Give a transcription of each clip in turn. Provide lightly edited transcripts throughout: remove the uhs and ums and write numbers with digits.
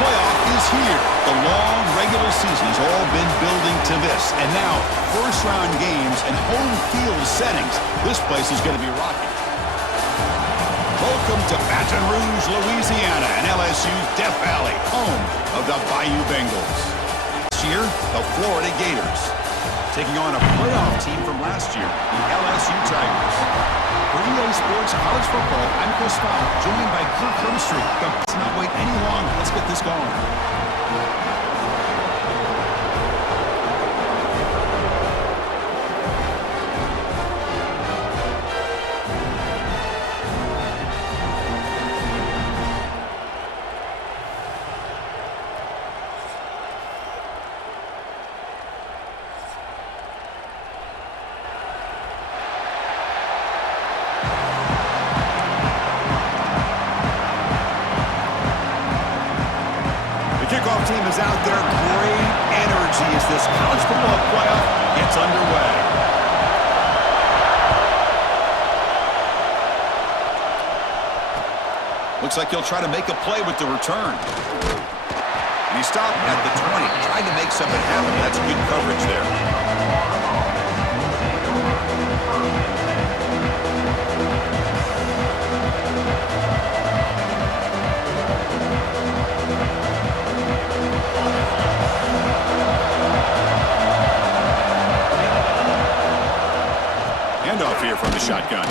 playoff is here. The long regular season has all been building to this. And now, first-round games and home field settings. This place is going to be rocking. Welcome to Baton Rouge, Louisiana, and LSU's Death Valley, home of the Bayou Bengals. This year, the Florida Gators, taking on a playoff team from last year, the LSU Tigers. For EA Sports College Football, I'm Chris Fowl, joined by Kirk Herbstreit. Let's not wait any longer. Let's get this going. Kickoff team is out there. Great energy as this college football playoff gets underway. Looks like he'll try to make a play with the return. And he stopped at the 20, trying to make something happen. That's good coverage there. Handoff here from the shotgun.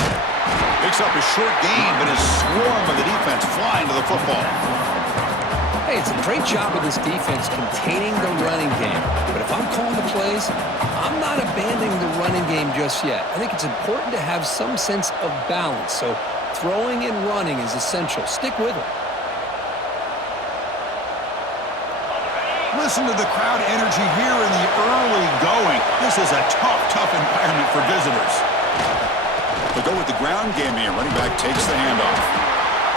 Picks up a short gain, but his swarm of the defense flying to the football. Hey, it's a great job of this defense containing the running game. But if I'm calling the plays, I'm not abandoning the running game just yet. I think it's important to have some sense of balance. So throwing and running is essential. Stick with it. Listen to the crowd energy here in the early going. This is a tough environment for visitors. They go with the ground game here. Running back takes the handoff.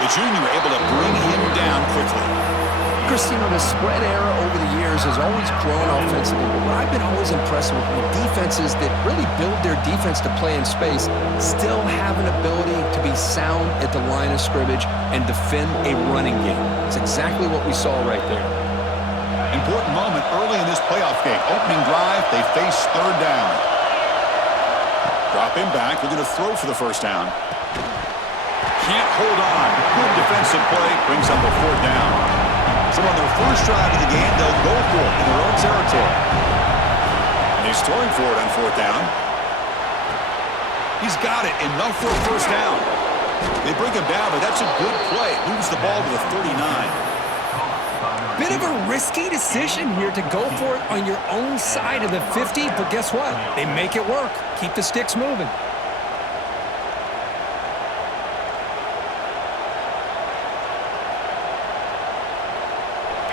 The junior able to bring him down quickly. Christine, the spread era over the years has always grown offensively, but what I've been always impressed with defenses that really build their defense to play in space still have an ability to be sound at the line of scrimmage and defend a running game. It's exactly what we saw right there. Important moment early in this playoff game. Opening drive, they face third down. Drop him back. We're going to throw for the first down. Can't hold on. Good defensive play. Brings up a fourth down. So on their first drive of the game, they'll go for it in their own territory. And he's throwing for it on fourth down. He's got it. Enough for a first down. They bring him down, but that's a good play. Moves the ball to the 39. Bit of a risky decision here to go for it on your own side of the 50, but guess what? They make it work. Keep the sticks moving.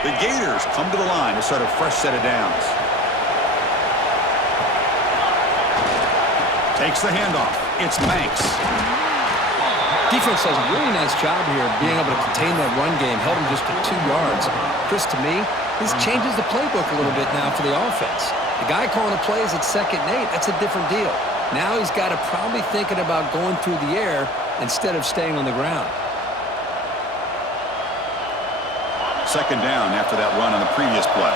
The Gators come to the line to start a fresh set of downs. Takes the handoff. It's Manx. Defense does a really nice job here of being able to contain that run game, held him just to 2 yards. Chris, to me, this changes the playbook a little bit now for the offense. The guy calling the plays at 2nd and 8, that's a different deal. Now he's got to probably thinking about going through the air instead of staying on the ground. Second down after that run on the previous play.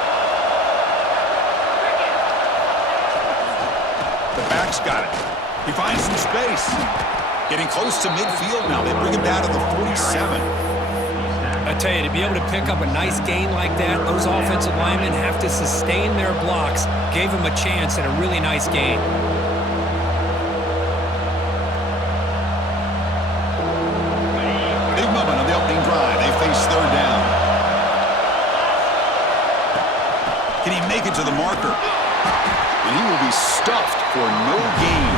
The back's got it. He finds some space. Getting close to midfield now. They bring him down to the 47. I tell you, to be able to pick up a nice gain like that, those offensive linemen have to sustain their blocks. Gave him a chance at a really nice gain. Big moment on the opening drive. They face third down. Can he make it to the marker? And he will be stuffed for no gain.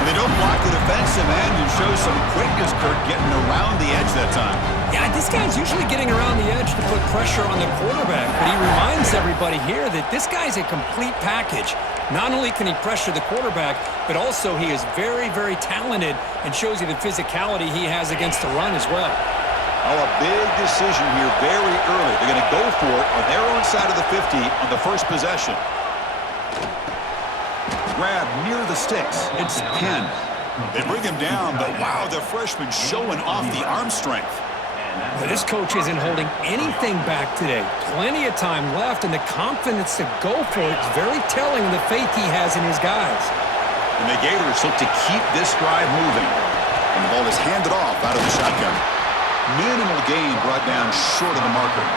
And they don't block the defensive end and show some quickness, Kirk, getting around the edge that time. Yeah, this guy's usually getting around the edge to put pressure on the quarterback, but he reminds everybody here that this guy's a complete package. Not only can he pressure the quarterback, but also he is very, very talented and shows you the physicality he has against the run as well. Oh, a big decision here very early. They're going to go for it on their own side of the 50 on the first possession. Grab near the sticks. It's Penn. They bring him down, but wow, the freshman showing off the arm strength. Well, this coach isn't holding anything back today. Plenty of time left, and the confidence to go for it is very telling of the faith he has in his guys. And the Gators look to keep this drive moving. And the ball is handed off out of the shotgun. Minimal gain brought down short of the marker.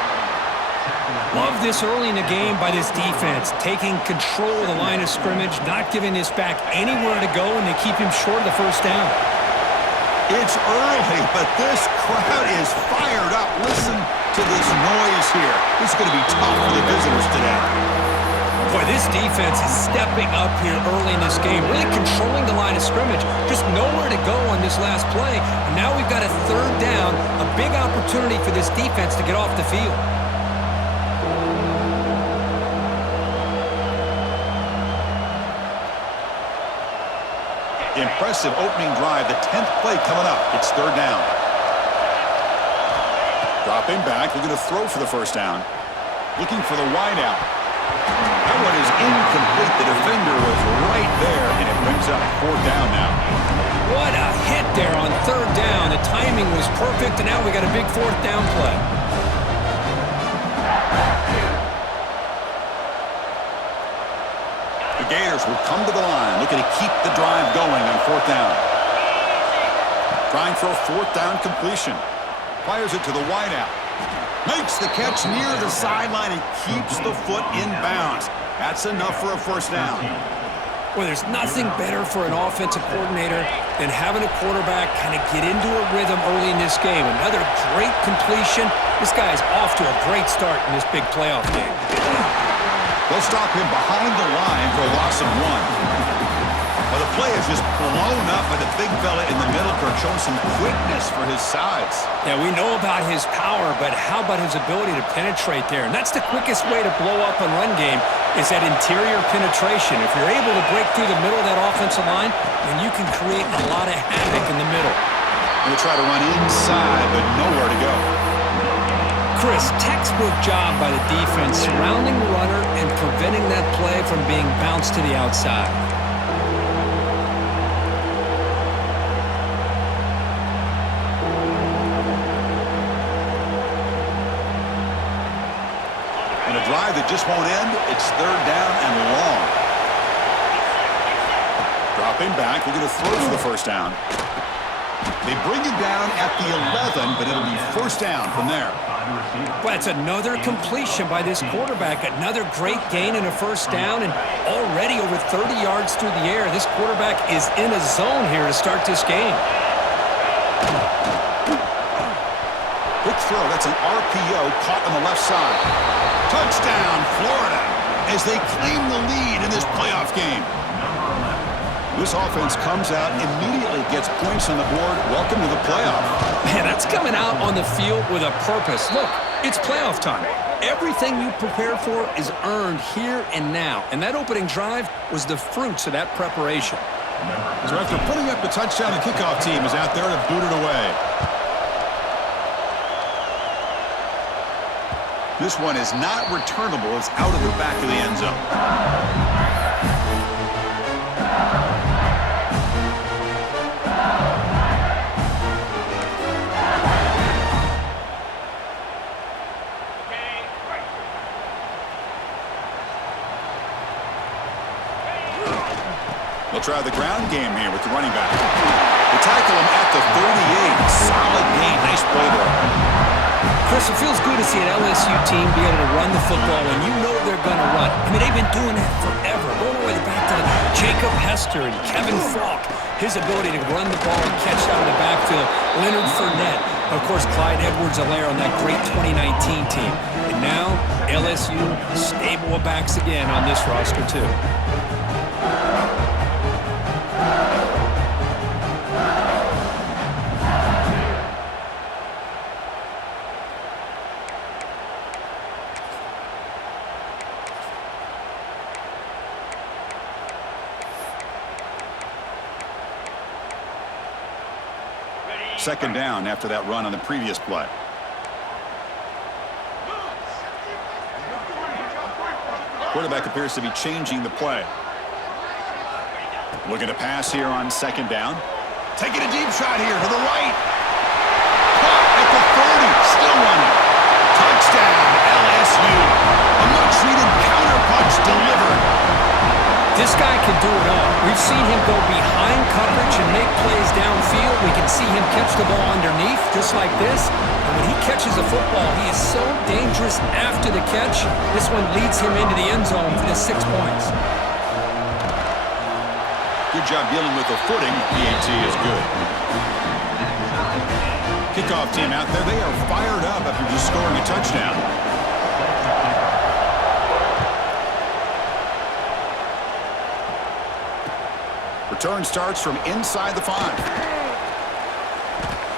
Love this early in the game by this defense, taking control of the line of scrimmage, not giving this back anywhere to go, and they keep him short of the first down. It's early, but this crowd is fired up. Listen to this noise here. This is going to be tough for the visitors today. Boy, this defense is stepping up here early in this game, really controlling the line of scrimmage. Just nowhere to go on this last play. And now we've got a third down, a big opportunity for this defense to get off the field. Impressive opening drive, the 10th play coming up. It's third down. Dropping back, looking to throw for the first down. Looking for the wide out. That one is incomplete. The defender was right there, and it brings up fourth down now. What a hit there on third down. The timing was perfect, and now we got a big fourth down play. The Gators will come to the line, looking to keep the drive going on fourth down. Trying for a fourth down completion. Fires it to the wide out. Makes the catch near the sideline and keeps the foot in bounds. That's enough for a first down. Well, there's nothing better for an offensive coordinator than having a quarterback kind of get into a rhythm early in this game. Another great completion. This guy is off to a great start in this big playoff game. They'll stop him behind the line for a loss of one. Well, the play is just blown up by the big fella in the middle, Kirk, showing some quickness for his size. Yeah, we know about his power, but how about his ability to penetrate there? And that's the quickest way to blow up a run game is that interior penetration. If you're able to break through the middle of that offensive line, then you can create a lot of havoc in the middle. They try to run inside, but nowhere to go. Chris, textbook job by the defense surrounding the runner and preventing that play from being bounced to the outside. On a drive that just won't end, it's third down and long. Dropping back, we're going to throw for the first down. They bring it down at the 11, but it'll be first down from there. Well, it's another completion by this quarterback. Another great gain and a first down, and already over 30 yards through the air. This quarterback is in a zone here to start this game. Quick throw. That's an RPO caught on the left side. Touchdown, Florida, as they claim the lead in this playoff game. This offense comes out, immediately gets points on the board. Welcome to the playoff. Man, that's coming out on the field with a purpose. Look, it's playoff time. Everything you prepared for is earned here and now. And that opening drive was the fruits of that preparation. So after putting up the touchdown, the kickoff team is out there to boot it away. This one is not returnable. It's out of the back of the end zone. They'll try the ground game here with the running back. They tackle him at the 38. Solid gain. Nice play there. Chris, it feels good to see an LSU team be able to run the football when you know they're going to run. I mean, they've been doing that forever. Going all the way back to Jacob Hester and Kevin Falk. His ability to run the ball and catch out of the backfield. Leonard Fournette. Of course, Clyde Edwards-Helaire on that great 2019 team. And now, LSU stable of backs again on this roster, too. Second down after that run on the previous play. Quarterback appears to be changing the play. Looking to pass here on second down. Taking a deep shot here to the right. Caught at the Moody still running. Touchdown, LSU. A much-needed counter-punch delivered. This guy can do it all. We've seen him go behind coverage and make plays downfield. We can see him catch the ball underneath, just like this. And when he catches a football, he is so dangerous after the catch. This one leads him into the end zone for the 6 points. Good job dealing with the footing. PAT is good. Kickoff team out there. They are fired up after just scoring a touchdown. Return starts from inside the 5.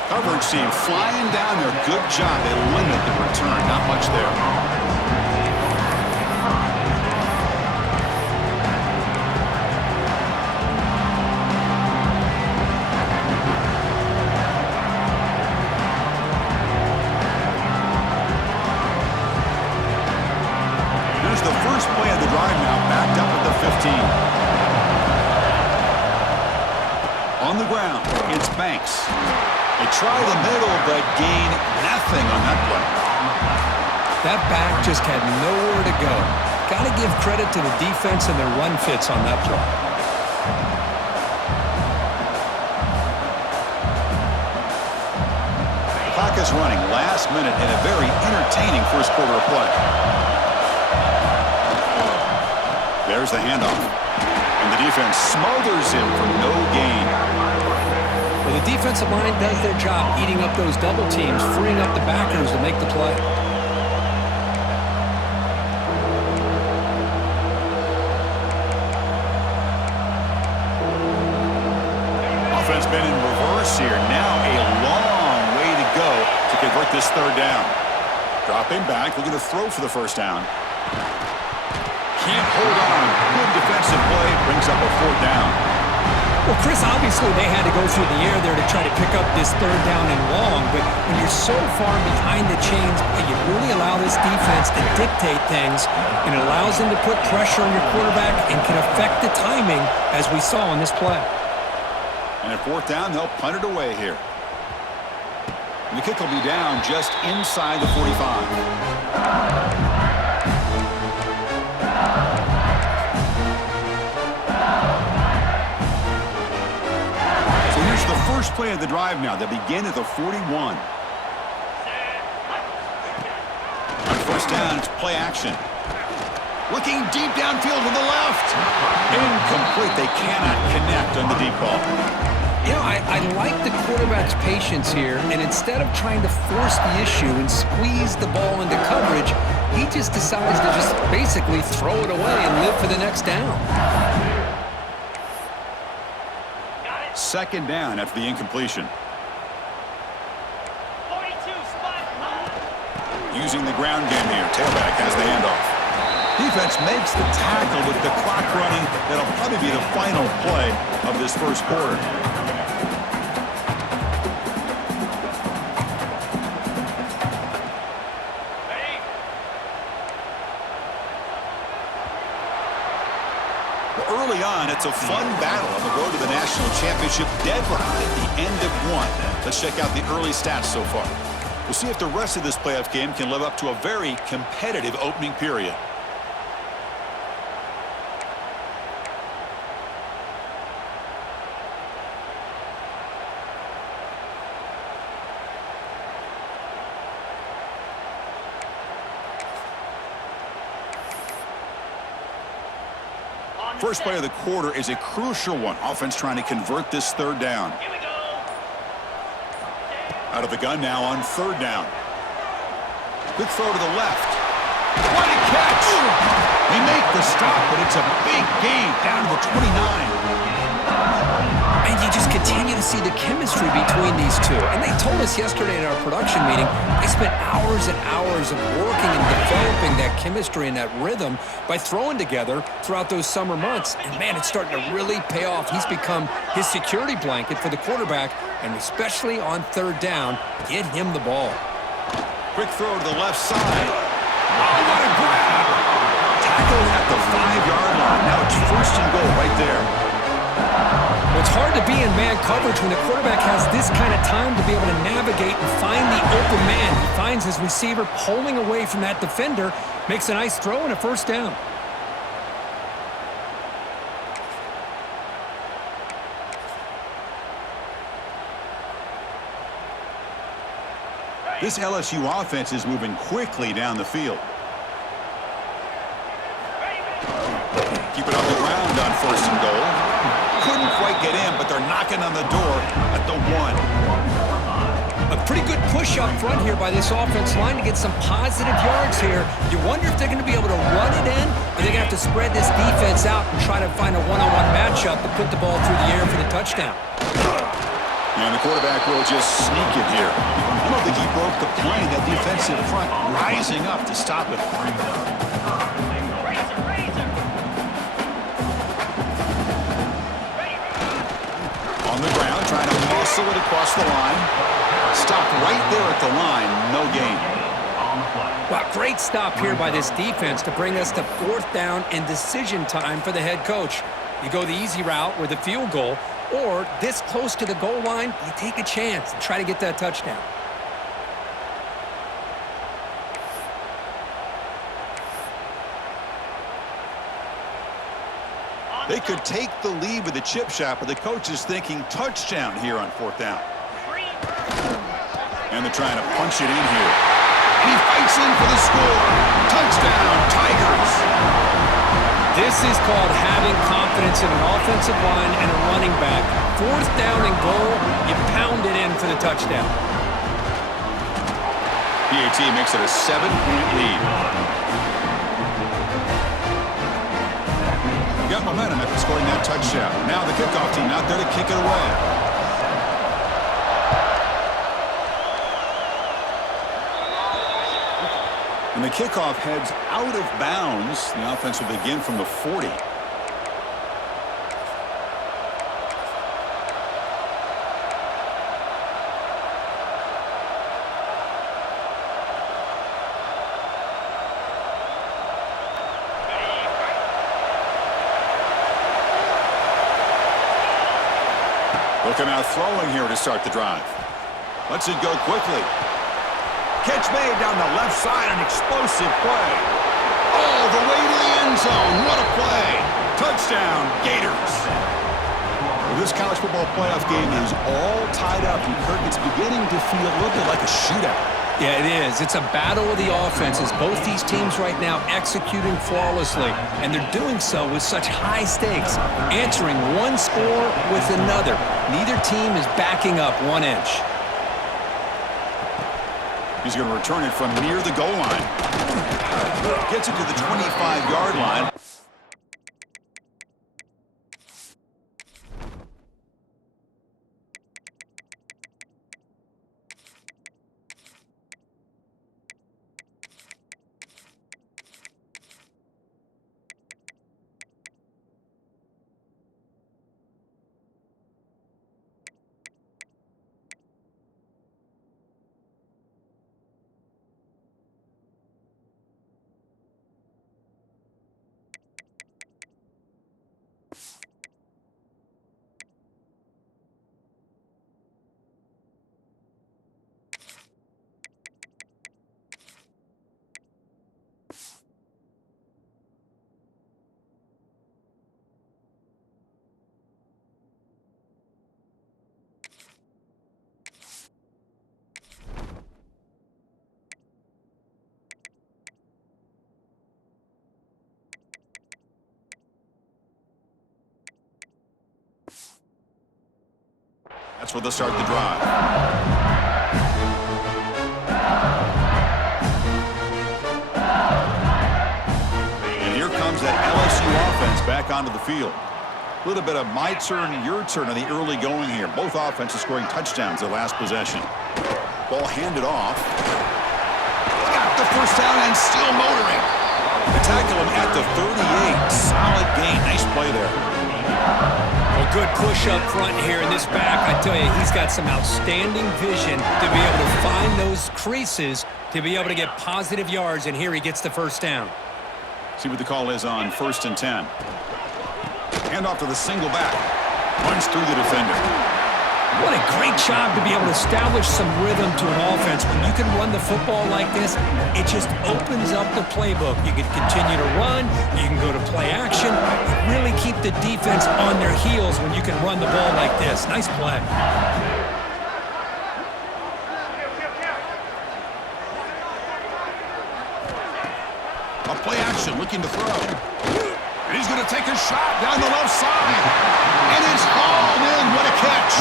Coverage team flying down there. Good job. They limit the return. Not much there. Here's the first play of the drive now, backed up at the 15. On the ground, it's Banks. They try the middle, but gain nothing on that play. That back just had nowhere to go. Got to give credit to the defense and their run fits on that play. Clock is running last minute in a very entertaining first quarter of play. There's the handoff. And the defense smothers him for no gain. Well, the defensive line does their job eating up those double teams, freeing up the backers to make the play. Offense been in reverse here. Now a long way to go to convert this third down. Dropping back, looking to throw for the first down. Can't hold on. Good defensive play. Brings up a fourth down. Well, Chris, obviously they had to go through the air there to try to pick up this third down and long, but when you're so far behind the chains, you really allow this defense to dictate things, and it allows them to put pressure on your quarterback and can affect the timing, as we saw on this play. And at fourth down, they'll punt it away here. And the kick will be down just inside the 45. First play of the drive now. They begin at the 41. On first down, it's play action. Looking deep downfield to the left. Incomplete. They cannot connect on the deep ball. You know, I like the quarterback's patience here, and instead of trying to force the issue and squeeze the ball into coverage, he just decides to just basically throw it away and live for the next down. Second down after the incompletion. 42 spot. Using the ground game here. Tailback has the handoff. Defense makes the tackle with the clock running. That'll probably be the final play of this first quarter. Early on, it's a fun battle on the road to the national championship deadline at the end of one. Let's check out the early stats so far. We'll see if the rest of this playoff game can live up to a very competitive opening period. First play of the quarter is a crucial one. Offense trying to convert this third down. Here we go. Out of the gun now on third down. Quick throw to the left. What a catch! They make the stop, but it's a big gain down to the 29. And you just continue to see the chemistry between these two. And they told us yesterday in our production meeting, they spent hours and hours of working and developing that chemistry and that rhythm by throwing together throughout those summer months. And man, it's starting to really pay off. He's become his security blanket for the quarterback, and especially on third down, get him the ball. Quick throw to the left side. Oh, what a grab! Tackled at the 5-yard line. Now it's first and goal right there. Well, it's hard to be in man coverage when the quarterback has this kind of time to be able to navigate and find the open man. He finds his receiver pulling away from that defender, makes a nice throw and a first down. This LSU offense is moving quickly down the field. Keep it on the ground on 1st and goal. Couldn't quite get in, but they're knocking on the door at the 1. A pretty good push up front here by this offense line to get some positive yards here. You wonder if they're going to be able to run it in, or they're going to have to spread this defense out and try to find a one-on-one matchup and put the ball through the air for the touchdown. And the quarterback will just sneak it here. I don't think he broke the plane. That defensive front rising up to stop it. On the ground, trying to muscle it across the line. Stopped right there at the line. No gain. Well, great stop here by this defense to bring us to 4th down and decision time for the head coach. You go the easy route with a field goal, or this close to the goal line, you take a chance and try to get that touchdown. They could take the lead with a chip shot, but the coach is thinking touchdown here on 4th down. And they're trying to punch it in here. And he fights in for the score. Touchdown, Tigers. This is called having confidence in an offensive line and a running back. 4th down and goal, you pound it in for the touchdown. PAT makes it a 7-point lead. Got momentum after scoring that touchdown. Now the kickoff team out there to kick it away. And the kickoff heads out of bounds. The offense will begin from the 40. Looking out throwing here to start the drive. Lets it go quickly. Catch made down the left side, an explosive play. All the way to the end zone. What a play. Touchdown, Gators. Well, this college football playoff game is all tied up, and Kirk, it's beginning to feel a little bit like a shootout. Yeah, it is. It's a battle of the offenses. Both these teams right now executing flawlessly, and they're doing so with such high stakes, answering one score with another. Neither team is backing up 1 inch. He's going to return it from near the goal line. Gets it to the 25-yard line. That's where they'll start the drive. And here comes that LSU offense back onto the field. A little bit of my turn, your turn on the early going here. Both offenses scoring touchdowns their last possession. Ball handed off. Got the first down and still motoring. They tackle him at the 38. Solid gain. Nice play there. Well, good push up front here in this back. I tell you, he's got some outstanding vision to be able to find those creases to be able to get positive yards, and here he gets the first down. See what the call is on 1st and 10. Hand off to the single back. Runs through the defender. What a great job to be able to establish some rhythm to an offense. When you can run the football like this, it just opens up the playbook. You can continue to run, you can go to play action, really keep the defense on their heels when you can run the ball like this. Nice play. A play action, looking to throw. And he's going to take a shot down the left side. And it's hauled in. What a catch.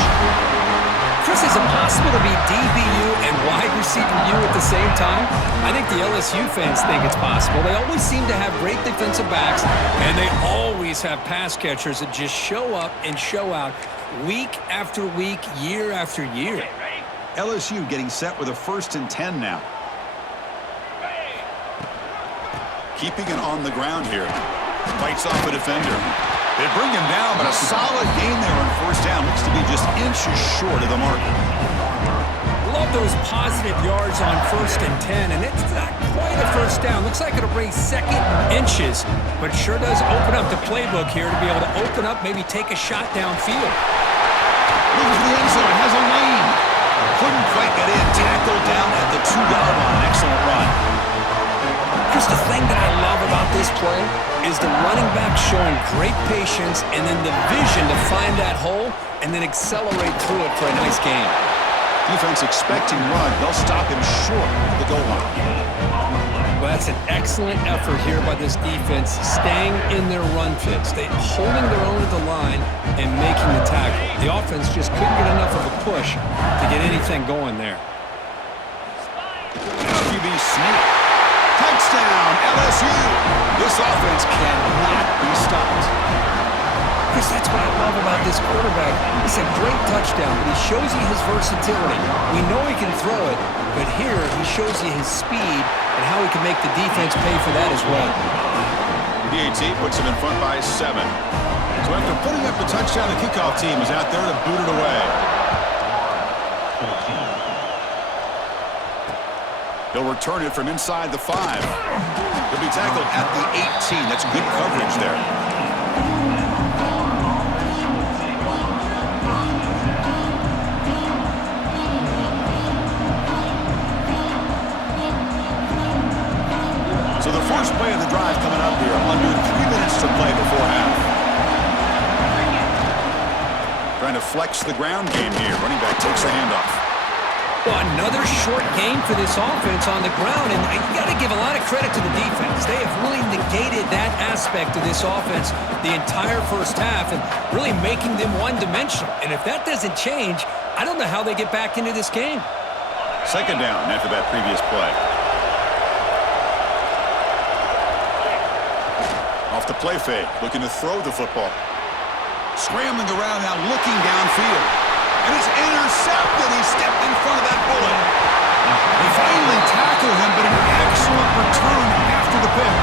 Chris, is it possible to be DBU and wide receiver U at the same time? I think the LSU fans think it's possible. They always seem to have great defensive backs, and they always have pass catchers that just show up and show out week after week, year after year. LSU getting set with a 1st and 10 now. Keeping it on the ground here. Fights off a defender. They bring him down, but a solid gain there on 1st down. Looks to be just inches short of the marker. Love those positive yards on 1st and 10, and it's not quite a 1st down. Looks like it'll bring 2nd inches, but it sure does open up the playbook here to be able to open up, maybe take a shot downfield. Looking for the end zone. Has a lane. Couldn't quite get in. Tackled down at the 2-yard line. Excellent run. Chris, the thing that I love about this play is the running back showing great patience and then the vision to find that hole and then accelerate through it for a nice gain. Defense expecting run. They'll stop him short of the goal line. Well, that's an excellent effort here by this defense, staying in their run fits. They holding their own at the line and making the tackle. The offense just couldn't get enough of a push to get anything going there. QB sneak. Touchdown, LSU. This offense cannot be stopped. Chris, that's what I love about this quarterback. It's a great touchdown, but he shows you his versatility. We know he can throw it, but here he shows you his speed and how he can make the defense pay for that as well. PAT puts him in front by 7. So after putting up the touchdown, the kickoff team is out there to boot it away. He'll return it from inside the 5. He'll be tackled at the 18. That's good coverage there. So the first play of the drive coming up here. Under 3 minutes to play before half. Trying to flex the ground game here. Running back takes the handoff. Well, another short game for this offense on the ground, and you got to give a lot of credit to the defense. They have really negated that aspect of this offense the entire first half and really making them one-dimensional. And if that doesn't change, I don't know how they get back into this game. 2nd down after that previous play. Off the play fake, looking to throw the football. Scrambling around now, looking downfield. And it's intercepted. He stepped in front of that bullet. They finally tackle him, but an excellent return after the pick.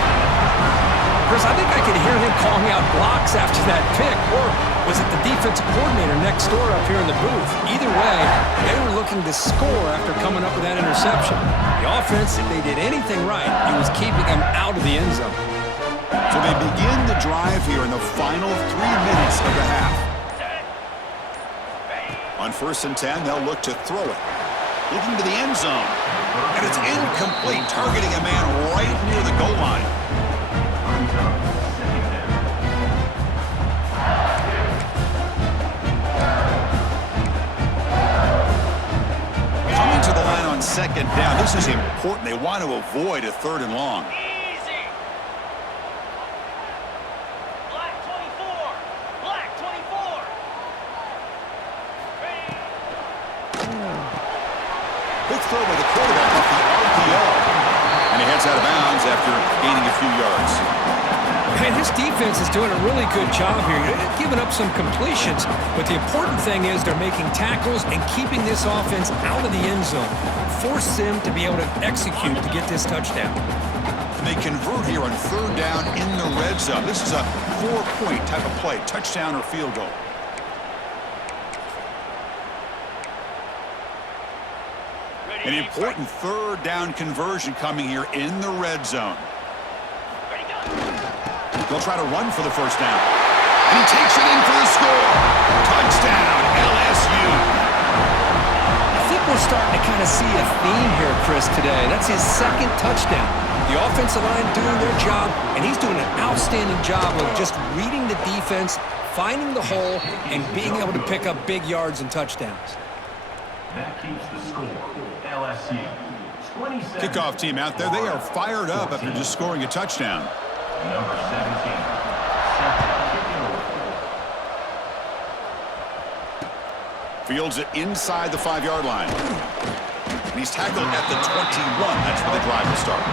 Chris, I think I could hear him calling out blocks after that pick, or was it the defensive coordinator next door up here in the booth? Either way, they were looking to score after coming up with that interception. The offense, if they did anything right, it was keeping them out of the end zone. So they begin the drive here in the final 3 minutes of the half. On 1st and 10, they'll look to throw it. Looking to the end zone. And it's incomplete, targeting a man right near the goal line. Coming to the line on 2nd down. This is important. They want to avoid a 3rd and long. Throw by the quarterback off the RPO. And he heads out of bounds after gaining a few yards. Man, this defense is doing a really good job here. They're giving up some completions, but the important thing is they're making tackles and keeping this offense out of the end zone. Force them to be able to execute to get this touchdown. And they convert here on 3rd down in the red zone. This is a 4-point type of play, touchdown or field goal. An important 3rd down conversion coming here in the red zone. They'll try to run for the 1st down. And he takes it in for the score. Touchdown, LSU. I think we're starting to kind of see a theme here, Chris, today. That's his second touchdown. The offensive line doing their job, and he's doing an outstanding job of just reading the defense, finding the hole, and being able to pick up big yards and touchdowns. That keeps the score. LSU. 27. Kickoff team out there, they are fired up after just scoring a touchdown. Number 17. Fields it inside the 5-yard line. And he's tackled at the 21. That's where the drive will start.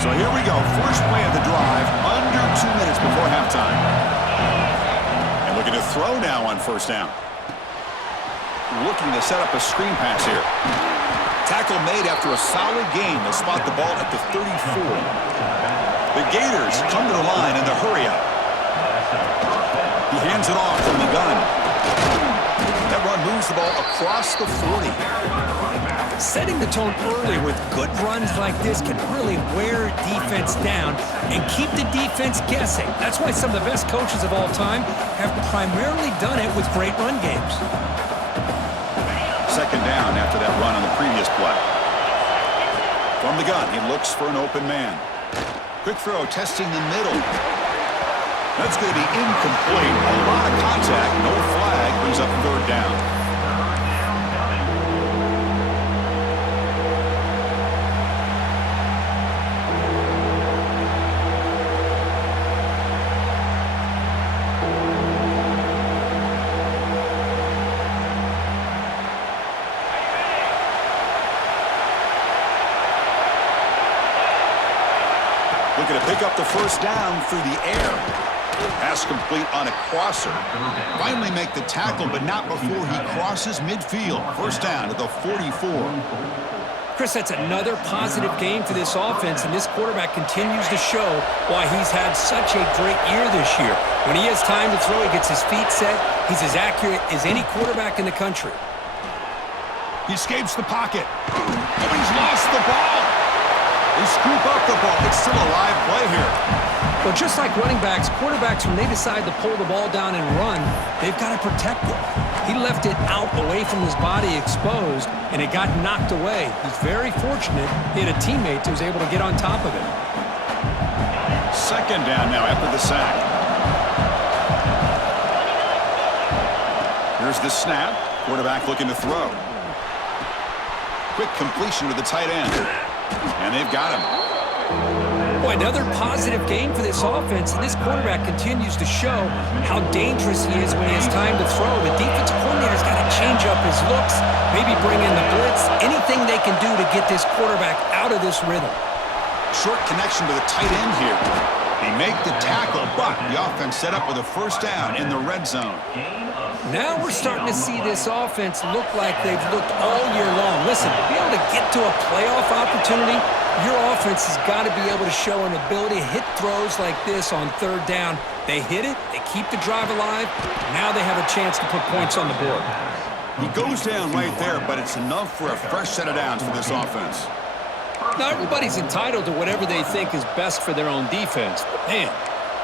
So here we go. First play of the drive, under 2 minutes before halftime. And looking to throw now on first down. Looking to set up a screen pass here. Tackle made after a solid gain. They'll spot the ball at the 34. The Gators come to the line in the hurry up. He hands it off from the gun. That run moves the ball across the 40. Setting the tone early with good runs like this can really wear defense down and keep the defense guessing. That's why some of the best coaches of all time have primarily done it with great run games. Second down after that run on the previous play. From the gun, he looks for an open man. Quick throw, testing the middle. That's going to be incomplete. A lot of contact, no flag, brings up third down. Looking to pick up the first down through the air. Pass complete on a crosser. Finally make the tackle, but not before he crosses midfield. First down to the 44. Chris, that's another positive game for this offense, and this quarterback continues to show why he's had such a great year this year. When he has time to throw, he gets his feet set. He's as accurate as any quarterback in the country. He escapes the pocket. Oh, he's lost the ball. They scoop up the ball. It's still a live play here. Well, just like running backs, quarterbacks, when they decide to pull the ball down and run, they've got to protect it. He left it out away from his body exposed, and it got knocked away. He's very fortunate he had a teammate who was able to get on top of it. Second down now after the sack. Here's the snap. Quarterback looking to throw. Quick completion to the tight end. And they've got him. Boy, another positive game for this offense, and this quarterback continues to show how dangerous he is when he has time to throw. The defensive coordinator's got to change up his looks, maybe bring in the blitz, anything they can do to get this quarterback out of this rhythm. Short connection to the tight end here. They make the tackle, but the offense set up with a first down in the red zone. Now we're starting to see this offense look like they've looked all year long. Listen, to be able to get to a playoff opportunity, your offense has got to be able to show an ability to hit throws like this on third down. They hit it, they keep the drive alive, now they have a chance to put points on the board. He goes down right there, but it's enough for a fresh set of downs for this offense. Now everybody's entitled to whatever they think is best for their own defense, but man,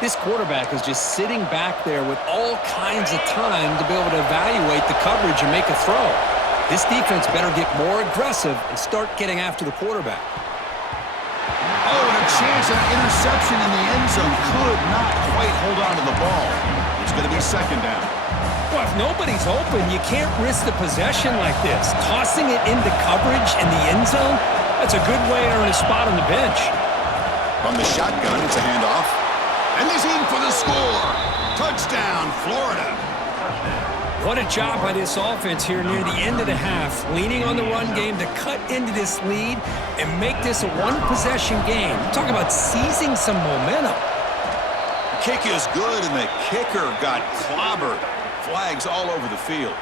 this quarterback is just sitting back there with all kinds of time to be able to evaluate the coverage and make a throw. This defense better get more aggressive and start getting after the quarterback. Oh, and a chance at an interception in the end zone. Could not quite hold on to the ball. It's going to be second down. Well, if nobody's open, you can't risk the possession like this. Tossing it into coverage in the end zone, that's a good way to earn a spot on the bench. From the shotgun, it's a handoff. And he's in for the score. Touchdown, Florida. What a job by this offense here near the end of the half, leaning on the run game to cut into this lead and make this a one-possession game. Talk about seizing some momentum. The kick is good, and the kicker got clobbered. Flags all over the field.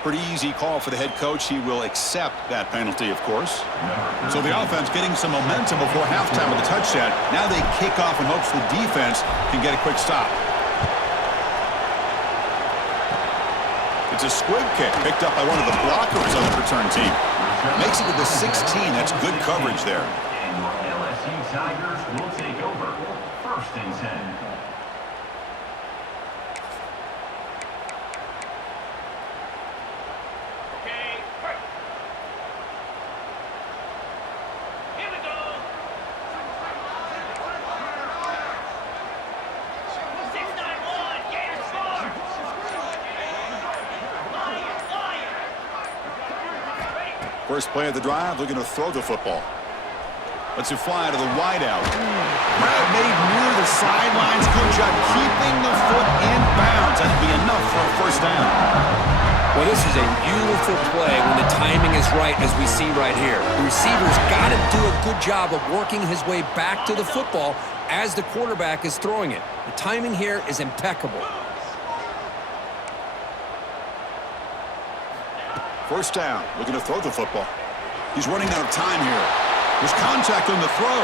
Pretty easy call for the head coach. He will accept that penalty, of course. So the offense getting some momentum before halftime with the touchdown. Now they kick off in hopes the defense can get a quick stop. It's a squib kick picked up by one of the blockers on the return team. Makes it to the 16. That's good coverage there. And your LSU Tigers will take over. 1st and 10. First play of the drive, looking to throw the football. Lets it fly to the wideout. Grab made near the sidelines. Good job keeping the foot in bounds. That'll be enough for a first down. Well, this is a beautiful play when the timing is right, as we see right here. The receiver's got to do a good job of working his way back to the football as the quarterback is throwing it. The timing here is impeccable. First down, looking to throw the football. He's running out of time here. There's contact on the throw.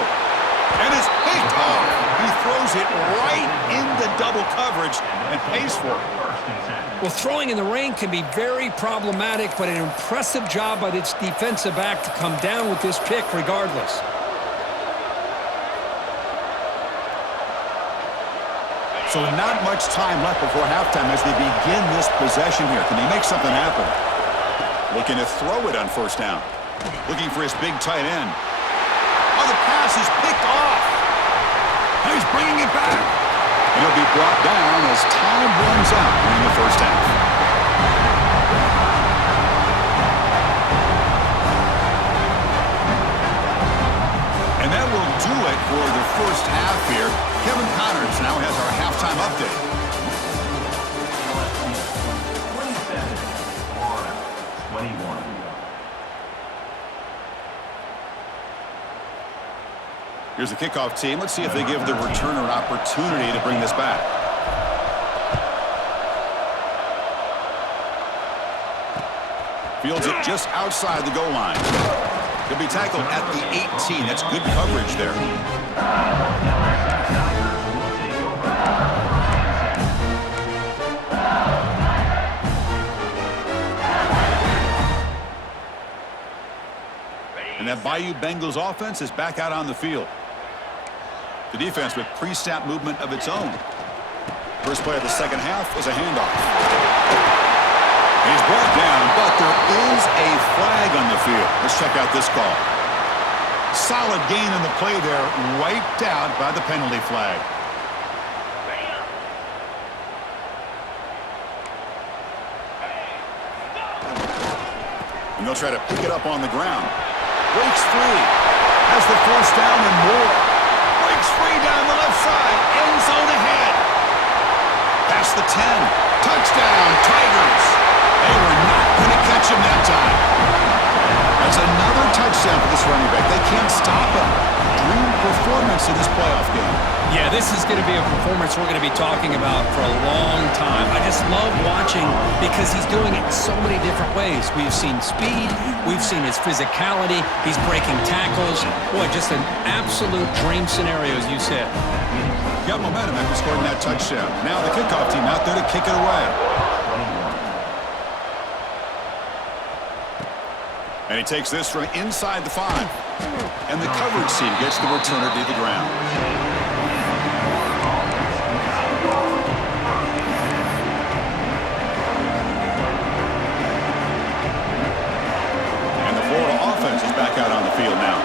And it's picked off. He throws it right into double coverage and pays for it. Well, throwing in the rain can be very problematic, but an impressive job by this defensive back to come down with this pick regardless. So not much time left before halftime as they begin this possession here. Can they make something happen? Looking to throw it on first down. Looking for his big tight end. Oh, the pass is picked off. And he's bringing it back. And he'll be brought down as time runs out in the first half. And that will do it for the first half here. Kevin Connors now has our halftime update. Here's the kickoff team. Let's see if they give the returner an opportunity to bring this back. Fields it just outside the goal line. He'll be tackled at the 18. That's good coverage there. And that Bayou Bengals offense is back out on the field. The defense with pre-snap movement of its own. First play of the second half is a handoff. He's brought down, but there is a flag on the field. Let's check out this call. Solid gain in the play there, wiped out by the penalty flag. And they'll try to pick it up on the ground. Breaks free. Has the first down and more. Breaks free down the left side. End zone ahead. Past the 10. Touchdown, Tigers. They were not going to catch him that time. That's another touchdown for this running back. They can't stop him. Dream performance in this playoff game. Yeah, this is going to be a performance we're going to be talking about for a long time. I just love watching because he's doing it so many different ways. We've seen speed. We've seen his physicality. He's breaking tackles. Boy, just an absolute dream scenario, as you said. Got momentum after scoring that touchdown. Now the kickoff team out there to kick it away. And he takes this from inside the 5. And the coverage team gets the returner to the ground. And the Florida offense is back out on the field now.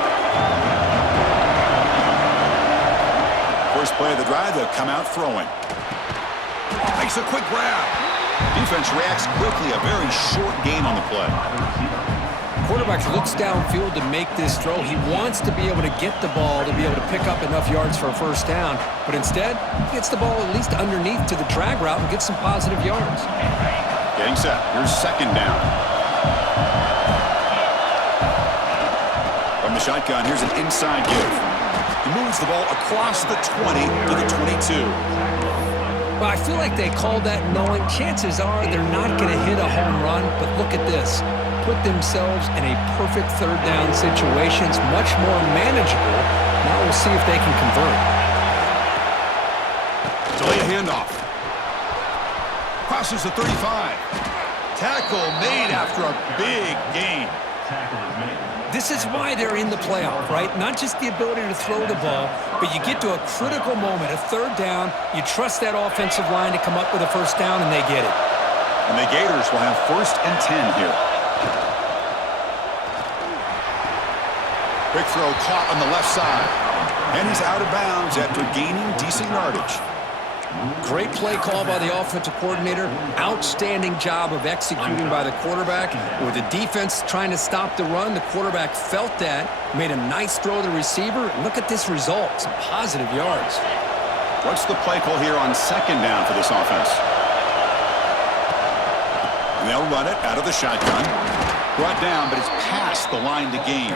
First play of the drive, they'll come out throwing. Makes a quick grab. Defense reacts quickly, a very short gain on the play. Quarterback looks downfield to make this throw. He wants to be able to get the ball to be able to pick up enough yards for a first down. But instead, he gets the ball at least underneath to the drag route and gets some positive yards. Getting set. Here's second down. From the shotgun, here's an inside give. He moves the ball across the 20 to the 22. Well, I feel like they called that knowing chances are they're not going to hit a home run, but look at this. Put themselves in a perfect third down situation. It's much more manageable. Now we'll see if they can convert. Delay a handoff. Crosses the 35. Tackle made after a big gain. Tackle is made. This is why they're in the playoff, right? Not just the ability to throw the ball, but you get to a critical moment, a third down, you trust that offensive line to come up with a first down, and they get it. And the Gators will have 1st and 10 here. Quick throw caught on the left side. And he's out of bounds after gaining decent yardage. Great play call by the offensive coordinator. Outstanding job of executing by the quarterback. With the defense trying to stop the run, the quarterback felt that, made a nice throw to the receiver. Look at this result, some positive yards. What's the play call here on 2nd down for this offense? And they'll run it out of the shotgun. Brought down, but it's past the line to gain.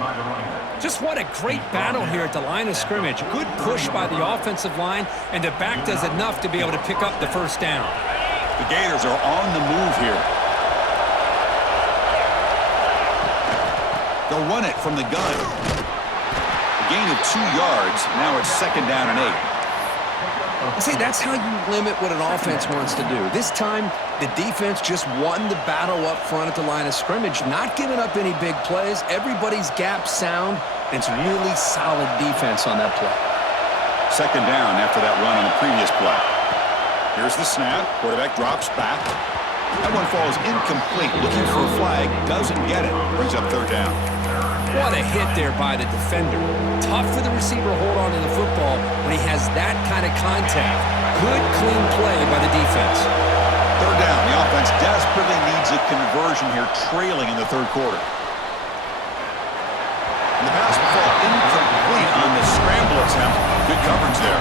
By the running back. Just what a great battle here at the line of scrimmage. Good push by the offensive line, and the back does enough to be able to pick up the first down. The Gators are on the move here. They'll run it from the gun. A gain of 2 yards. Now it's 2nd down and 8. See, that's how you limit what an offense wants to do. This time, the defense just won the battle up front at the line of scrimmage, not giving up any big plays. Everybody's gap sound. It's really solid defense on that play. 2nd down after that run on the previous play. Here's the snap. Quarterback drops back. That one falls incomplete. Looking for a flag. Doesn't get it. Brings up 3rd down. What a hit there by the defender. Tough for the receiver to hold on to the football when he has that kind of contact. Good, clean play by the defense. 3rd down. The offense desperately needs a conversion here, trailing in the 3rd quarter. And the pass will fall incomplete on the scramble attempt. Good coverage there.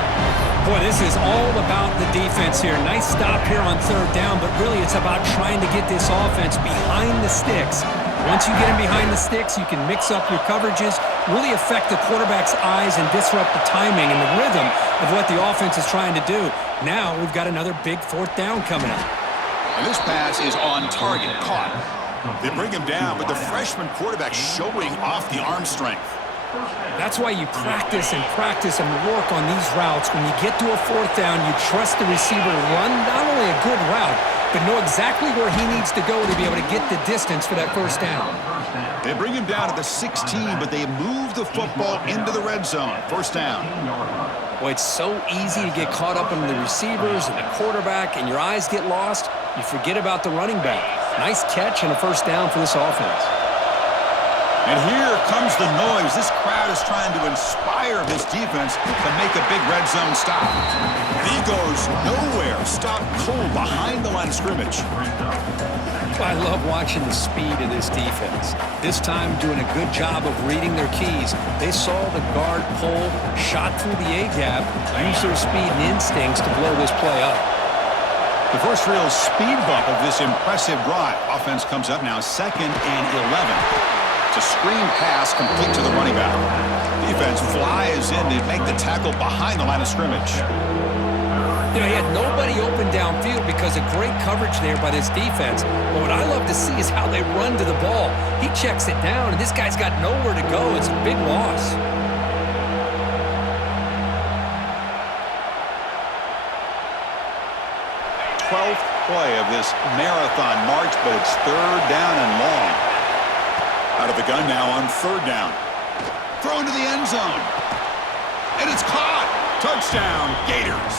Boy, this is all about the defense here. Nice stop here on 3rd down, but really it's about trying to get this offense behind the sticks. Once you get him behind the sticks, you can mix up your coverages, really affect the quarterback's eyes and disrupt the timing and the rhythm of what the offense is trying to do. Now we've got another big 4th down coming up. And this pass is on target, caught. They bring him down, but the freshman quarterback showing off the arm strength. That's why you practice and work on these routes. When you get to a 4th down, you trust the receiver to run not only a good route, but know exactly where he needs to go to be able to get the distance for that first down. They bring him down at the 16, but they move the football into the red zone. 1st down. Boy, it's so easy to get caught up in the receivers and the quarterback, and your eyes get lost. You forget about the running back. Nice catch and a 1st down for this offense. And here comes the noise. This crowd is trying to inspire this defense to make a big red zone stop. And he goes nowhere. Stop cold behind the line of scrimmage. I love watching the speed of this defense. This time doing a good job of reading their keys. They saw the guard pull, shot through the A-gap, used their speed and instincts to blow this play up. The first real speed bump of this impressive drive. Offense comes up now 2nd and 11. It's a screen pass complete to the running back. Defense flies in to make the tackle behind the line of scrimmage. You know, he had nobody open downfield because of great coverage there by this defense. But what I love to see is how they run to the ball. He checks it down, and this guy's got nowhere to go. It's a big loss. Twelfth play of this marathon march, but it's 3rd down and long. Out of the gun now on 3rd down. Thrown to the end zone. And it's caught. Touchdown, Gators.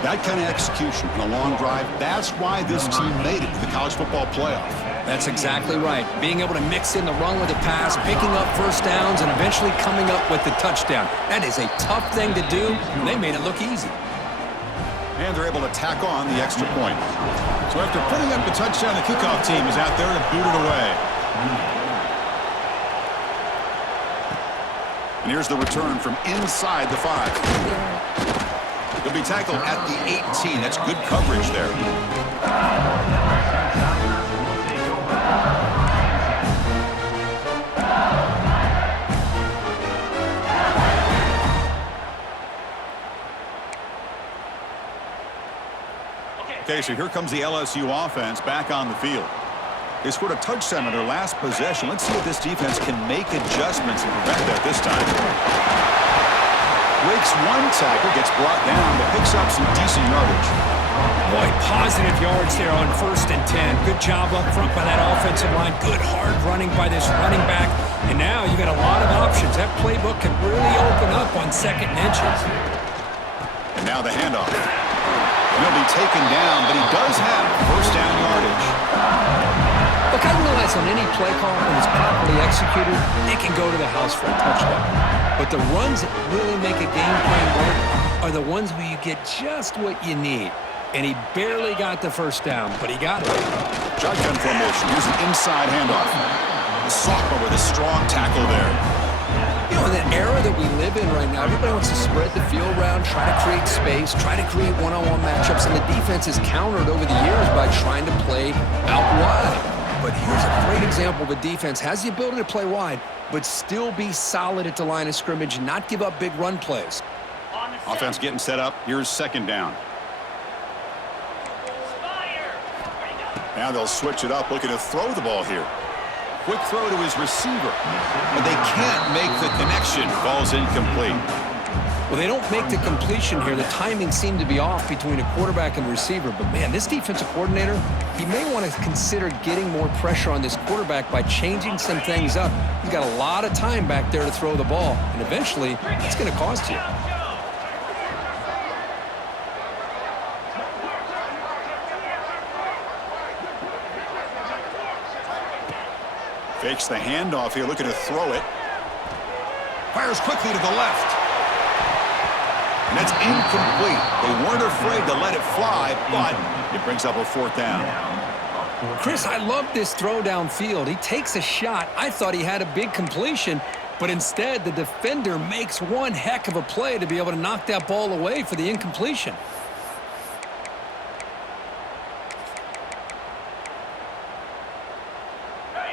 That kind of execution in a long drive, that's why this team made it to the college football playoff. That's exactly right. Being able to mix in the run with the pass, picking up 1st downs, and eventually coming up with the touchdown. That is a tough thing to do, and they made it look easy. And they're able to tack on the extra point. So after putting up the touchdown, the kickoff team is out there to boot it away. And here's the return from inside the 5. He'll be tackled at the 18. That's good coverage there. Okay, so here comes the LSU offense back on the field. They scored a touchdown in their last possession. Let's see if this defense can make adjustments and prevent that this time. Breaks one tackle, gets brought down, but picks up some decent yardage. Boy, positive yards there on 1st and 10. Good job up front by that offensive line. Good hard running by this running back. And now you got a lot of options. That playbook can really open up on 2nd and inches. And now the handoff. And he'll be taken down, but he does have 1st down yardage. Look, I realize on any play call, when it's properly executed, it can go to the house for a touchdown. But the runs that really make a game plan work are the ones where you get just what you need. And he barely got the 1st down, but he got it. Shotgun formation. Here's an inside handoff. The sophomore with a strong tackle there. You know, in the era that we live in right now, everybody wants to spread the field around, try to create space, try to create one-on-one matchups, and the defense is countered over the years by trying to play out wide. But here's a great example of a defense has the ability to play wide, but still be solid at the line of scrimmage and not give up big run plays. Offense getting set up. Here's 2nd down. Now they'll switch it up, looking to throw the ball here. Quick throw to his receiver, but they can't make the connection. Ball's incomplete. Well, they don't make the completion here. The timing seemed to be off between a quarterback and receiver. But, man, this defensive coordinator, he may want to consider getting more pressure on this quarterback by changing some things up. He's got a lot of time back there to throw the ball, and eventually it's going to cost you. Fakes the handoff here, looking to throw it. Fires quickly to the left. And that's incomplete. They weren't afraid to let it fly, but it brings up a 4th down. Chris, I love this throw downfield. He takes a shot. I thought he had a big completion, but instead the defender makes one heck of a play to be able to knock that ball away for the incompletion.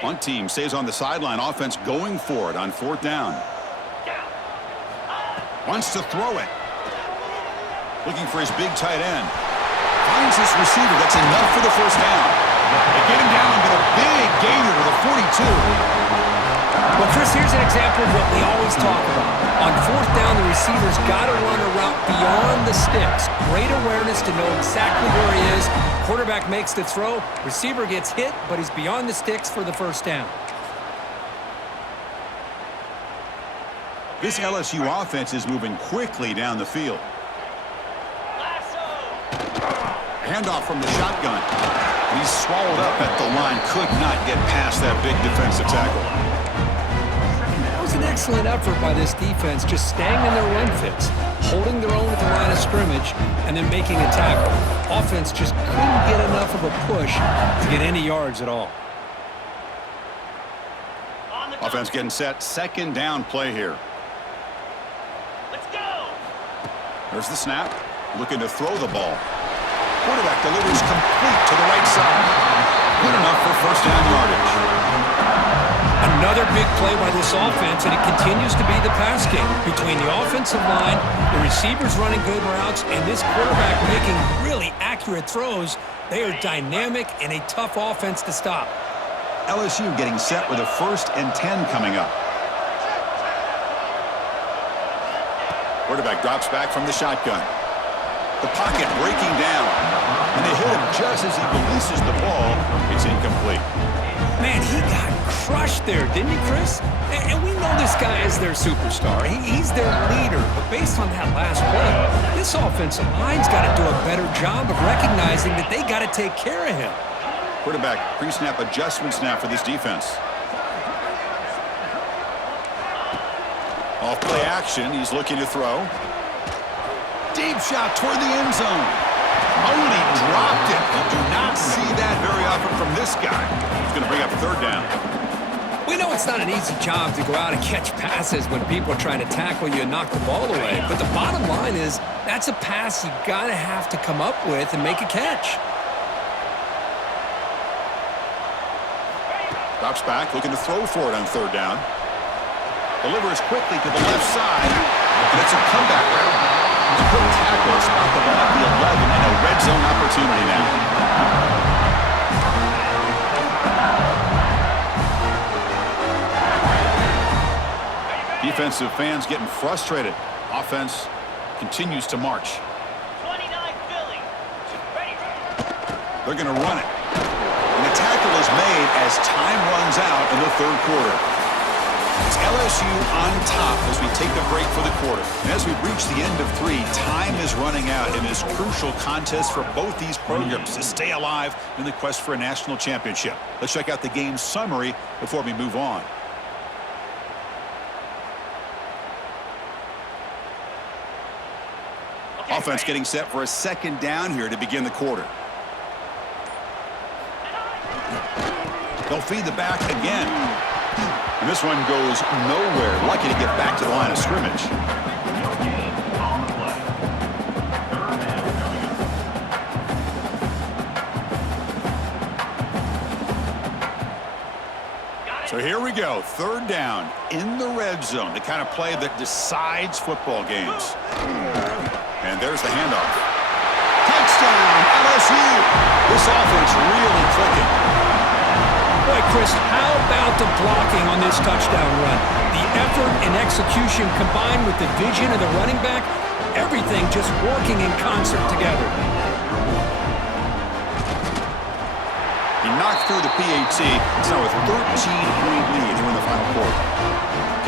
Punt team stays on the sideline. Offense going for it on 4th down. Wants to throw it. Looking for his big tight end. Finds this receiver. That's enough for the 1st down. They get him down, but a big gainer to the 42. Well, Chris, here's an example of what we always talk about. On 4th down, the receiver's got to run a route beyond the sticks. Great awareness to know exactly where he is. Quarterback makes the throw. Receiver gets hit, but he's beyond the sticks for the 1st down. This LSU offense is moving quickly down the field. Handoff from the shotgun. He's swallowed up at the line. Could not get past that big defensive tackle. That was an excellent effort by this defense, just staying in their run fits, holding their own at the line of scrimmage, and then making a tackle. Offense just couldn't get enough of a push to get any yards at all. Offense getting set. 2nd down play here. Let's go. There's the snap. Looking to throw the ball. Quarterback delivers complete to the right side. Good enough for 1st down yardage. Another big play by this offense, and it continues to be the pass game. Between the offensive line, the receivers running good routes, and this quarterback making really accurate throws, they are dynamic and a tough offense to stop. LSU getting set with a 1st and 10 coming up. Quarterback drops back from the shotgun. The pocket breaking down. And they hit him just as he releases the ball. It's incomplete. Man, he got crushed there, didn't he, Chris? And we know this guy is their superstar. He's their leader. But based on that last play, this offensive line's got to do a better job of recognizing that they got to take care of him. Quarterback pre-snap adjustments now for this defense. Off play action. He's looking to throw. Deep shot toward the end zone. Mooney dropped it. You do not see that very often from this guy. He's going to bring up 3rd down. We know it's not an easy job to go out and catch passes when people are trying to tackle you and knock the ball away. But the bottom line is that's a pass you got to have to come up with and make a catch. Drops back, looking to throw for it on 3rd down. Delivers quickly to the left side. And it's a comeback route. It's a quick tackle, spot the ball at the 11, and a red zone opportunity now. Defensive fans getting frustrated. Offense continues to march. 29 Philly. Ready. They're going to run it. And the tackle is made as time runs out in the third quarter. It's LSU on top as we take a break for the quarter. And as we reach the end of 3, time is running out in this crucial contest for both these programs to stay alive in the quest for a national championship. Let's check out the game summary before we move on. Offense getting set for a second down here to begin the quarter. They'll feed the back again. And this one goes nowhere. Lucky to get back to the line of scrimmage. So here we go. Third down in the red zone. The kind of play that decides football games. And there's the handoff. Touchdown, LSU! This offense really clicking. Boy, Chris, how about the blocking on this touchdown run? The effort and execution combined with the vision of the running back, everything just working in concert together. He knocked through the PAT. It's now a 13-point lead here in the final quarter.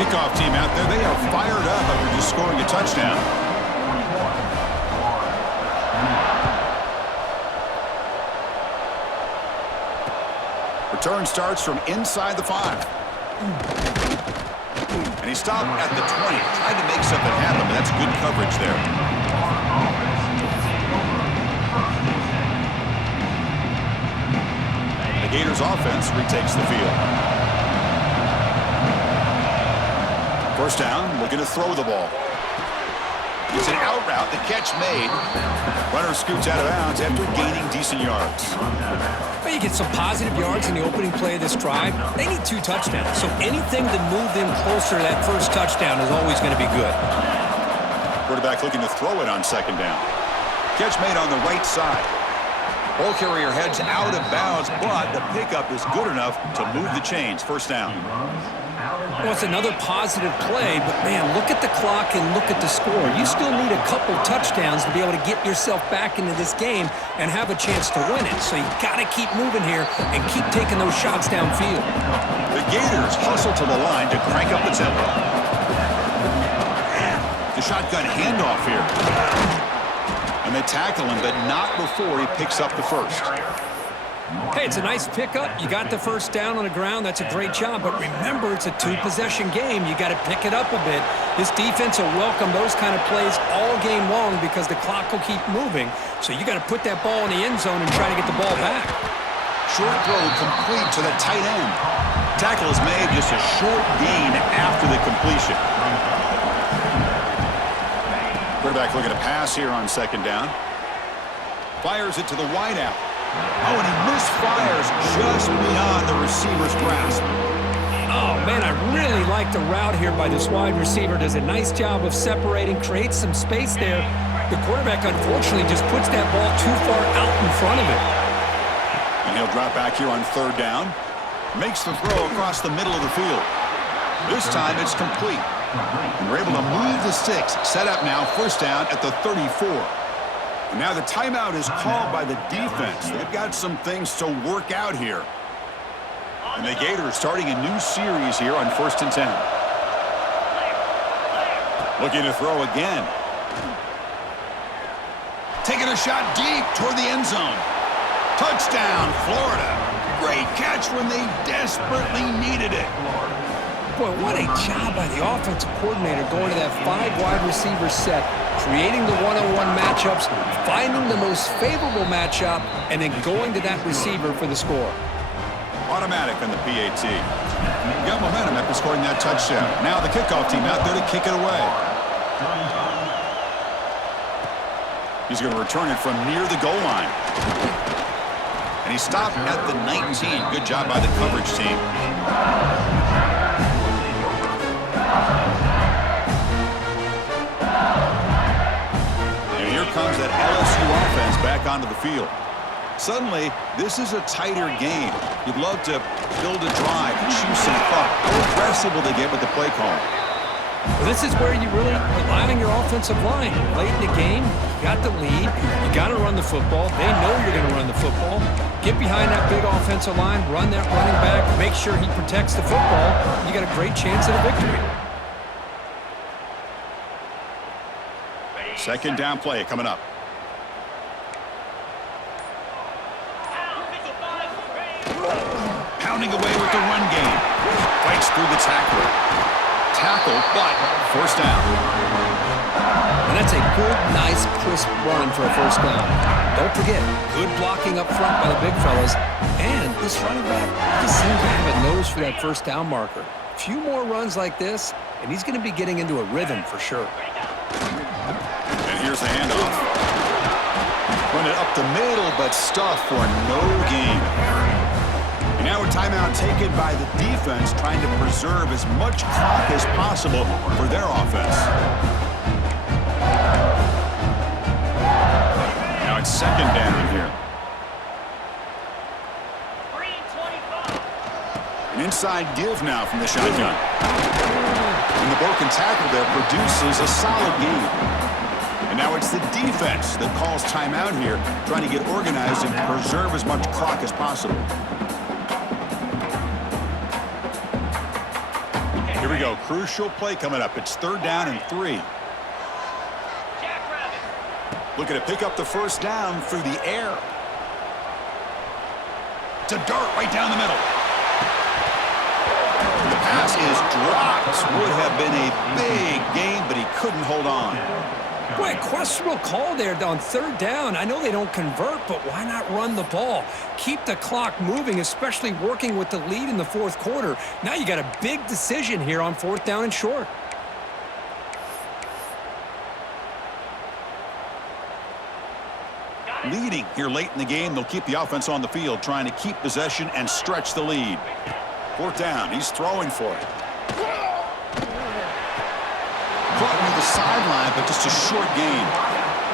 Kickoff team out there, they are fired up after just scoring a touchdown. Return starts from inside the 5. And he stopped at the 20. Tried to make something happen, but that's good coverage there. The Gators offense retakes the field. First down, looking to throw the ball. It's an out route, the catch made. Runner scoots out of bounds after gaining decent yards. Well, you get some positive yards in the opening play of this drive. They need 2 touchdowns, so anything to move them closer to that first touchdown is always going to be good. Quarterback looking to throw it on second down. Catch made on the right side. Ball carrier heads out of bounds, but the pickup is good enough to move the chains. First down. Well, it's another positive play, but, man, look at the clock and look at the score. You still need a couple touchdowns to be able to get yourself back into this game and have a chance to win it. So you got to keep moving here and keep taking those shots downfield. The Gators hustle to the line to crank up the tempo. The shotgun handoff here. And they tackle him, but not before he picks up the first. Hey, it's a nice pickup. You got the first down on the ground. That's a great job. But remember, it's a 2-possession game. You got to pick it up a bit. This defense will welcome those kind of plays all game long because the clock will keep moving. So you got to put that ball in the end zone and try to get the ball back. Short throw complete to the tight end. Tackle is made, just a short gain after the completion. Quarterback looking to pass here on second down. Fires it to the wideout. Oh, and he misfires just beyond the receiver's grasp. Oh, man, I really like the route here by this wide receiver. Does a nice job of separating, creates some space there. The quarterback, unfortunately, just puts that ball too far out in front of him. And he'll drop back here on third down. Makes the throw across the middle of the field. This time it's complete. And we're able to move the sticks. Set up now, first down at the 34. And now the timeout is called by the defense. They've got some things to work out here. And the Gators starting a new series here on 1st and 10. Looking to throw again. Taking a shot deep toward the end zone. Touchdown, Florida. Great catch when they desperately needed it. Boy, what a job by the offensive coordinator going to that 5 wide receiver set, creating the one-on-one matchups, finding the most favorable matchup, and then going to that receiver for the score. Automatic on the PAT. Got momentum after scoring that touchdown. Now the kickoff team out there to kick it away. He's going to return it from near the goal line. And he stopped at the 19. Good job by the coverage team. field. Suddenly, this is a tighter game. You'd love to build a drive, choose some clock. How aggressive will they get with the play call? Well, this is where you really rely on your offensive line. Late in the game, you got the lead. You got to run the football. They know you're going to run the football. Get behind that big offensive line, run that running back, make sure he protects the football. You got a great chance at a victory. Second down play coming up. Pounding away with the run game. Fights through the tackler. Tackle, but first down. And that's a good, nice, crisp run for a first down. Don't forget, good blocking up front by the big fellas. And this running back just seems to have a nose for that first down marker. A few more runs like this, and he's going to be getting into a rhythm for sure. And here's the handoff. Run it up the middle, but stuff for no gain. And now a timeout taken by the defense, trying to preserve as much clock as possible for their offense. Now it's second down here. An inside give now from the shotgun. And the broken tackle there produces a solid gain. And now it's the defense that calls timeout here, trying to get organized and preserve as much clock as possible. Here we go. Crucial play coming up. It's third down and 3. Looking to pick up the first down through the air. To dart right down the middle. The pass is dropped. Would have been a big gain, but he couldn't hold on. Boy, a questionable call there on third down. I know they don't convert, but why not run the ball? Keep the clock moving, especially working with the lead in the fourth quarter. Now you got a big decision here on fourth down and short. Leading here late in the game, they'll keep the offense on the field, trying to keep possession and stretch the lead. Fourth down, he's throwing for it. Caught near the sideline, but just a short gain.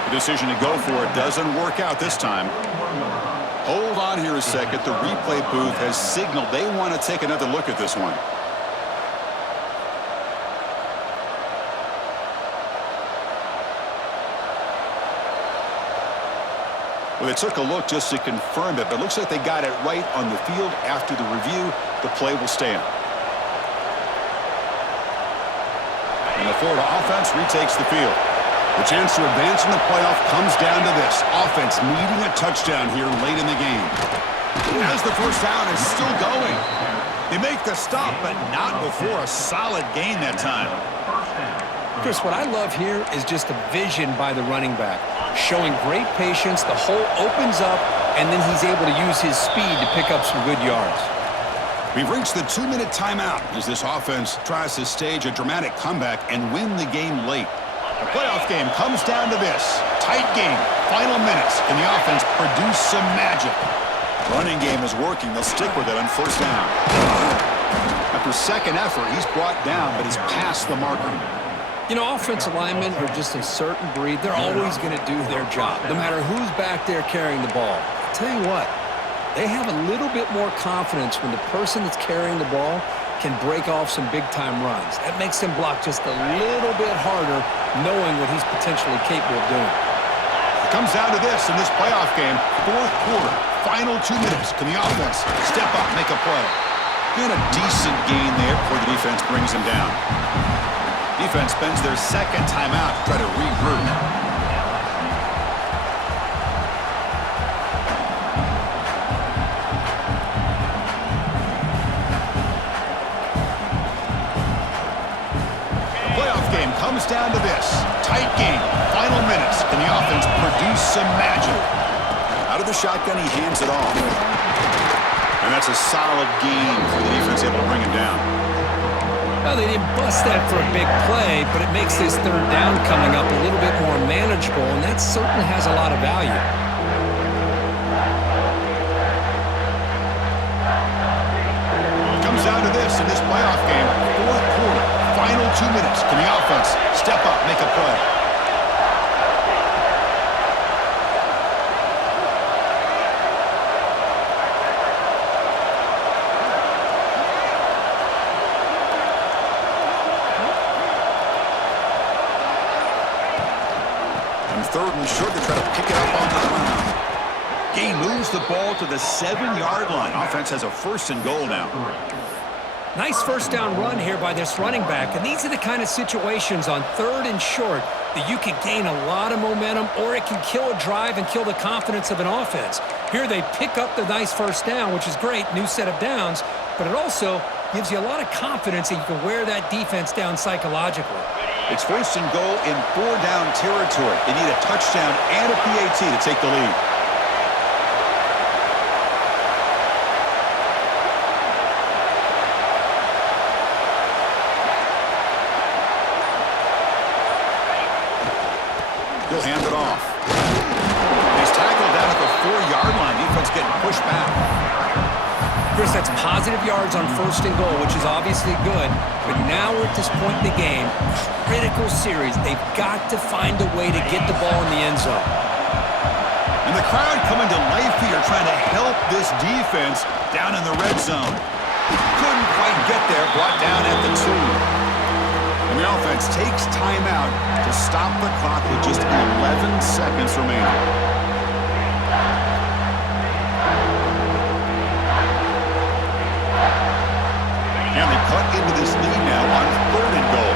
The decision to go for it doesn't work out this time. Hold on here a second. The replay booth has signaled they want to take another look at this one. Well, they took a look just to confirm it, but it looks like they got it right on the field. After the review, the play will stand. And the Florida offense retakes the field. The chance to advance in the playoff comes down to this. Offense needing a touchdown here late in the game. As the first down is still going. They make the stop, but not before a solid gain that time. Chris, what I love here is just the vision by the running back. Showing great patience, the hole opens up, and then he's able to use his speed to pick up some good yards. We've reached the 2-minute timeout as this offense tries to stage a dramatic comeback and win the game late. The playoff game comes down to this. Tight game, final minutes. Can the offense produce some magic? Running game is working. They'll stick with it on first down. After second effort, he's brought down, but he's past the marker. You know, offensive linemen are just a certain breed. They're always going to do their job, no matter who's back there carrying the ball. I'll tell you what, they have a little bit more confidence when the person that's carrying the ball can break off some big-time runs. That makes them block just a little bit harder, knowing what he's potentially capable of doing. It comes down to this in this playoff game. Fourth quarter, final 2 minutes. Can the offense step up, make a play? Get a decent gain there before the defense brings him down. Defense spends their second timeout to try to regroup. The playoff game comes down to this. Tight game, final minutes. Can the offense produce some magic? Out of the shotgun, he hands it off. And that's a solid gain for the defense, able to bring him down. Well, they didn't bust that for a big play, but it makes this third down coming up a little bit more manageable, and that certainly has a lot of value. It comes down to this in this playoff game. Fourth quarter, final 2 minutes. Can the offense step up, make a play? third and short to try to pick it up on the ground. Gain moves the ball to the 7-yard line. Offense has a first and goal now. Nice first down run here by this running back, and these are the kind of situations on third and short that you can gain a lot of momentum, or it can kill a drive and kill the confidence of an offense. Here they pick up the nice first down, which is great, new set of downs, but it also gives you a lot of confidence that you can wear that defense down psychologically. It's first and goal in 4-down territory. They need a touchdown and a PAT to take the lead. He'll hand it off. He's tackled down at the 4-yard line. Defense getting pushed back. Chris, that's positive yards on first and goal, which is obviously good. But now we're at this point in the game, critical series. They've got to find a way to get the ball in the end zone. And the crowd coming to life here, trying to help this defense down in the red zone. Couldn't quite get there, brought down at the 2. And the offense takes timeout to stop the clock with just 11 seconds remaining. And they cut into this lead now on third and goal.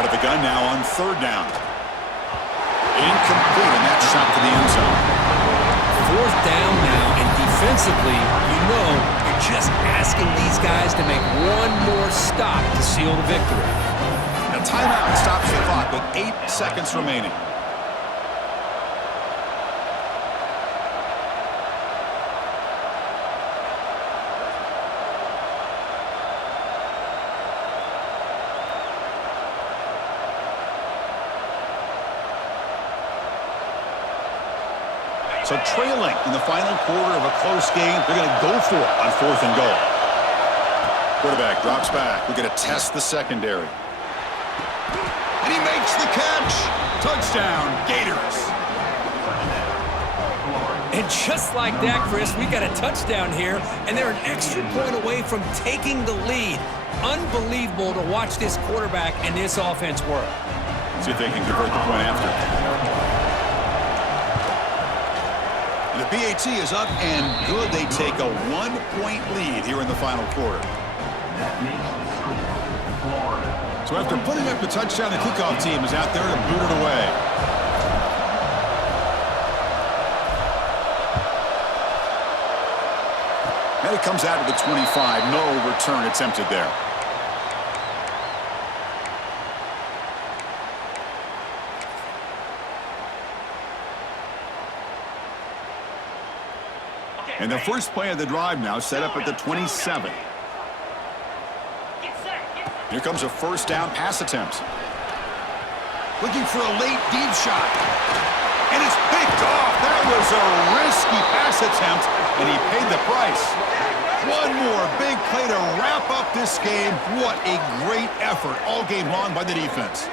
Out of the gun now on third down. Incomplete, and that shot to the end zone. Fourth down now, and defensively, you know you're just asking these guys to make one more stop to seal the victory. A timeout stops the clock with 8 seconds remaining. So trailing in the final quarter of a close game, they're going to go for it on fourth and goal. Quarterback drops back. We're going to test the secondary. And he makes the catch. Touchdown, Gators. And just like that, Chris, we got a touchdown here, and they're an extra point away from taking the lead. Unbelievable to watch this quarterback and this offense work. See if they can convert the point after. The PAT is up and good. They take a 1-point lead here in the final quarter. So after putting up the touchdown, the kickoff team is out there to boot it away. And it comes out to the 25. No return attempted there. And the first play of the drive now set up at the 27. Here comes a first down pass attempt. Looking for a late deep shot. And it's picked off. That was a risky pass attempt, and he paid the price. One more big play to wrap up this game. What a great effort all game long by the defense.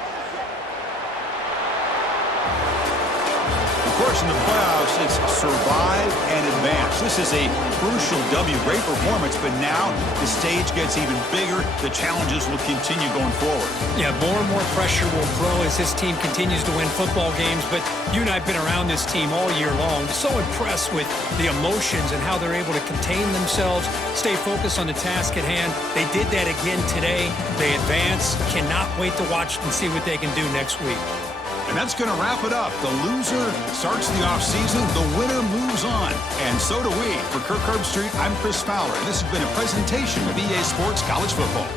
Of course, in the playoffs, it's survive and advance. This is a crucial W. Great performance, but now the stage gets even bigger. The challenges will continue going forward. Yeah, more and more pressure will grow as this team continues to win football games, but you and I have been around this team all year long. So impressed with the emotions and how they're able to contain themselves, stay focused on the task at hand. They did that again today. They advance. Cannot wait to watch and see what they can do next week. And that's going to wrap it up. The loser starts the offseason. The winner moves on. And so do we. For Kirk Herbstreit, I'm Chris Fowler. And this has been a presentation of EA Sports College Football.